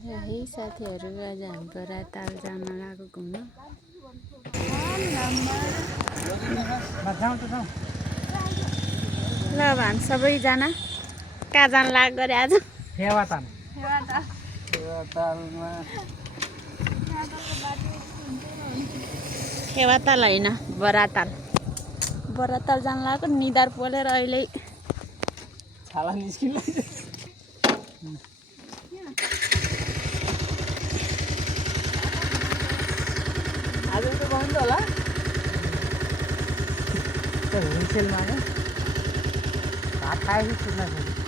है साथीहरू आज हामी बराताल जान लागेको घुम्न। ल अब हामी सबैजना कहाँ जान लाग गरे आज? फेवाताल फेवाताल होइन, बराताल। बराताल जान लागेको निधार पोलेर अहिले छाला निस्किन्छ। आज त बन्द होला त्यो होलसेलमा नै भात खाएपछि सुत्न सक्छ।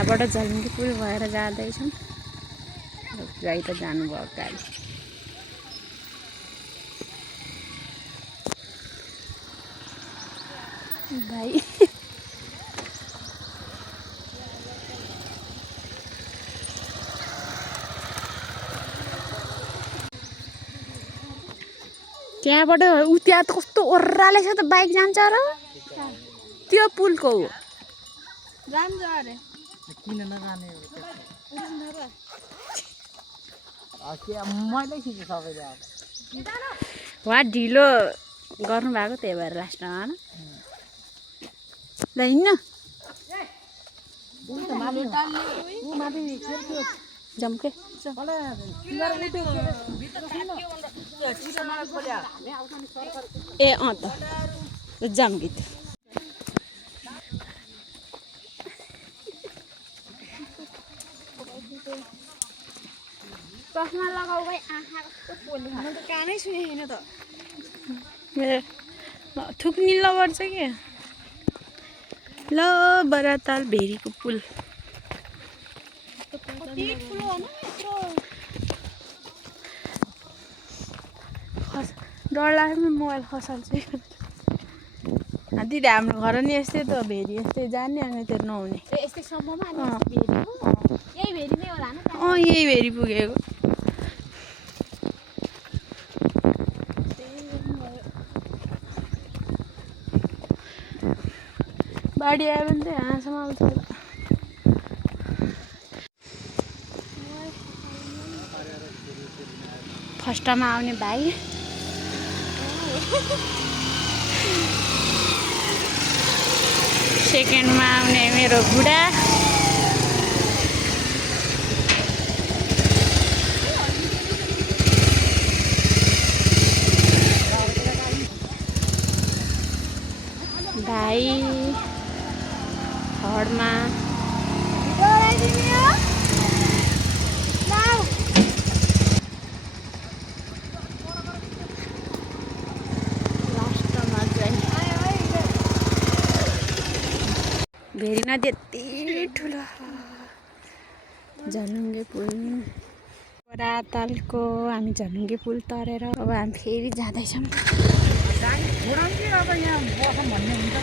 यहाँबाट झलुङ्गे पुल भएर जाँदैछौँ। गाई त जानुभयो गाडी। भाइ त्यहाँबाट त्यहाँ त कस्तो ओह्राले छ त बाइक जान्छ र त्यो पुलको हो जान्छ अरे किन नजाने मैले खिचेँ सबैले अब वा ढिलो गर्नुभएको त्यही भएर लास्टमा होइन ल हिँड्न जम्के ए अँ त जाम गीत चस्मा लगाऊ भाइ आँखा कस्तो पोल्यो म त कानै सुने छैन त थुक्निलो गर्छ के ल बराताल भेरीको पुल डर लाग्यो मोबाइल खसाल्छु दिदी हाम्रो घर नि यस्तै त भेरी यस्तै जाने अनि त्यो नहुने यही भेरी पुगेको बाढी आयो भने त यहाँसम्म आउँछ फर्स्टमा आउने भाइ सेकेन्डमा आउने मेरो बुढा भाइ थर्डमा भेरी नदी यति ठुलो झलुङ्गे पुल बरातालको हामी झलुङ्गे पुल तरेर अब हामी फेरि जाँदैछौँ अब यहाँ बसौँ भन्ने हुन्छ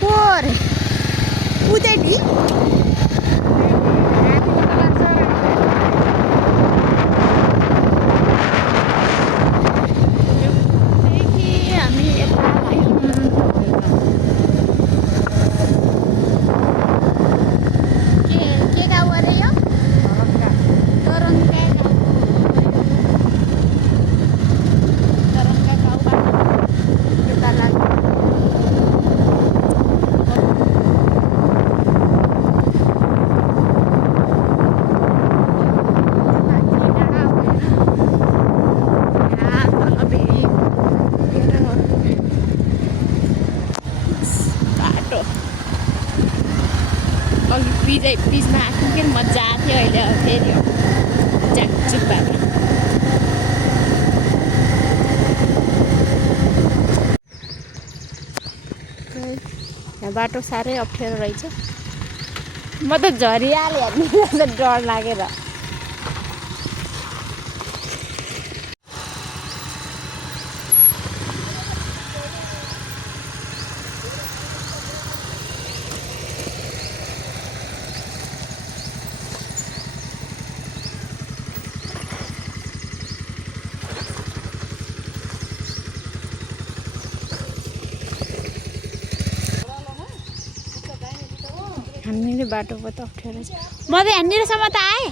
को रे उतै पिचमा आएको के मजा थियो अहिले अब फेरि च्याकचुक भएर यहाँ बाटो साह्रै अप्ठ्यारो रहेछ म त झरिहालेँ हेर्नु डर लागेर हामीले बाटो त अप्ठ्यारो छ म त यहाँनिरसम्म त आएँ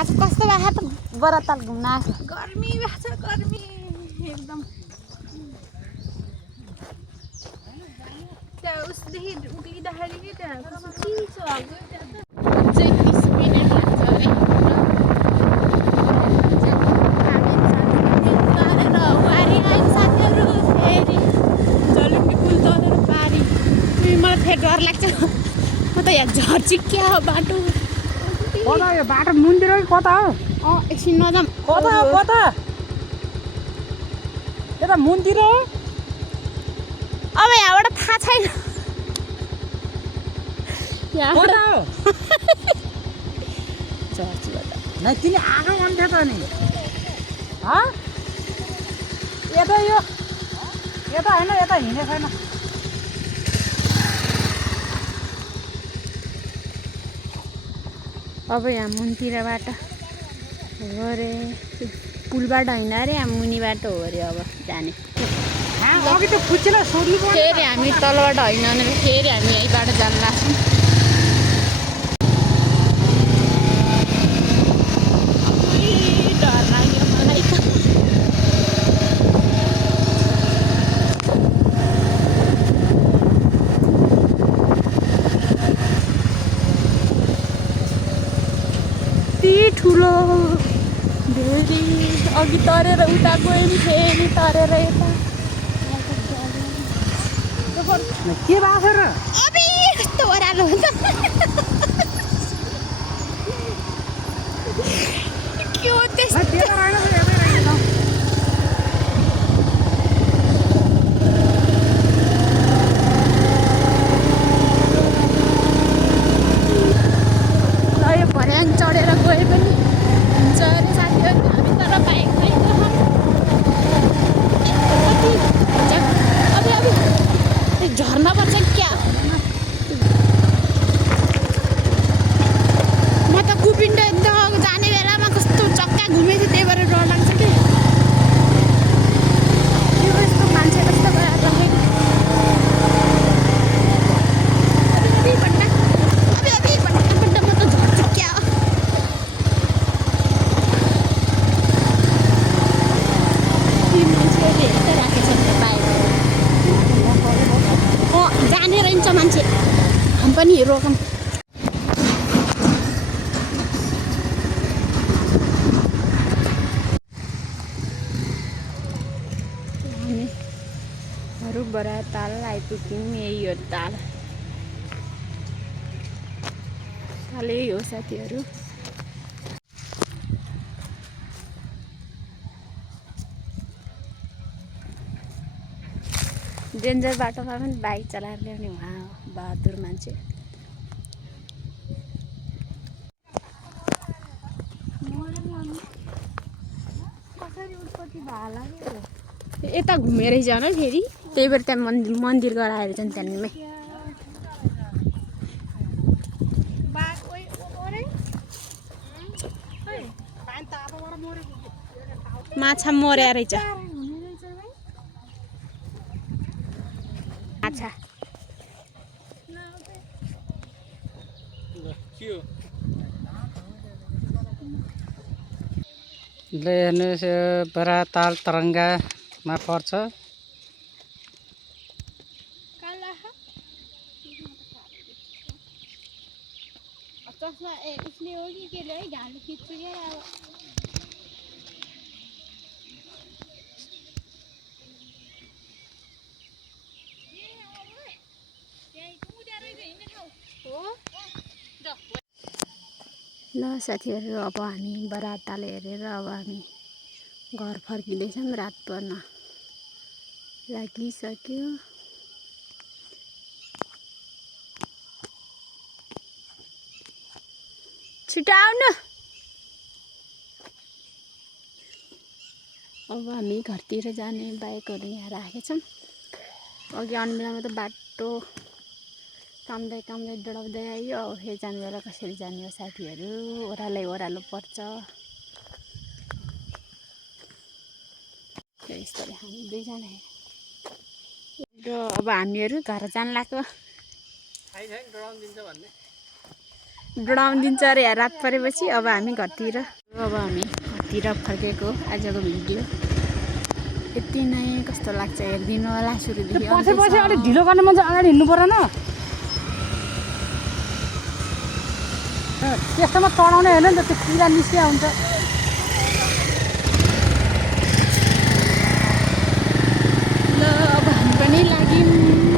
आज कस्तो भएको त बराताल घुम्न आएको गर्मी भएको छ गर्मी एकदम त्यहाँ उसदेखि उक्लिँदाखेरि के त्यहाँ चिसो भएको त्यहाँ चाहिँ 30 मिनेट लाग्छ है साथीहरू फेरि जलुङ्गी पुल तरेर पारी मलाई फेरि डर लाग्छ म त यहाँ झर्छु क्या हो बाटो कता यो बाटो मुन्तिर कि कता हो एकछिन नजाम कता हो कता यता मुनतिर हो अब यहाँबाट थाहा छैन कता हो झर्छुबाट नै तिमी आगो भन्थ्यो त नि यता यो यता होइन यता हिँडे छैन अब यहाँ मुनितिरबाट हो अरे पुलबाट होइन अरे यहाँ मुनिबाट हो अरे अब जाने अघि त खुच्चीलाई सोध्नु पर्यो फेरि हामी तलबाट होइन भनेर फेरि हामी यहीँबाट जान लाग्छौँ डर लाग्यो मलाई त ठुलो धेरै अघि तरेर उता गयौँ फेरि तरेर यता के भएको र अबे कस्तो ओह्रालो हुन्छ के हो त्यस्तो भर्याङ चढेर गए पनि हुन्छ अरे साथीहरू हामी तर बाइक छैन अब झर्न पर्छ क्या म त कुपिन्ड जाने बेलामा कस्तो चक्का घुमेको थियो त्यही भएर डर लाग्छ कि यस्तो मान्छे कस्तो गएर राखेको मान्छे हामी पनि रोकौँ हामीहरू बडा ताल आइपुग्यौँ यही हो ताल तालै हो साथीहरू डेन्जर बाटोमा पनि बाइक चलाएर ल्याउने उहाँ हो बहादुर मान्छे यता घुमेरै जान फेरि त्यही भएर त्यहाँ मन्दिर गराएर चाहिँ त्यहाँनिरमै माछा मर्या रहेछ माछा ल हेर्नुहोस् यो बडा ताल तरङ्गामा पर्छ चस्मा उसले हो कि केले है घाँले खिच्छु क्या अब ल साथीहरू अब हामी बराताल हेरेर अब हामी घर फर्किँदैछौँ रात पर्न लागिसक्यो छिटो आउनु अब हामी घरतिर जाने बाइकहरू यहाँ राखेछौँ अघि आउने बेलामा त बाटो कामदै डढाउँदै आयो अब फेरि जाने बेला कसरी जाने हो साथीहरू ओह्रालो पर्छ यस्तै हामी दुईजना र अब हामीहरू घर जान लाग्यो डढाउनु दिन्छ अरे यहाँ रात परेपछि अब हामी घरतिर फर्केको आजको भिडियो यति नै कस्तो लाग्छ हेरिदिनु होला सुरुदेखि पछि पछि अलिक ढिलो गर्नु मन छ अगाडि हिँड्नु परेन त्यस्तोमा चढाउने होइन नि त त्यो किरा निस्किया हुन्छ ल अब हामी पनि लाग्यौँ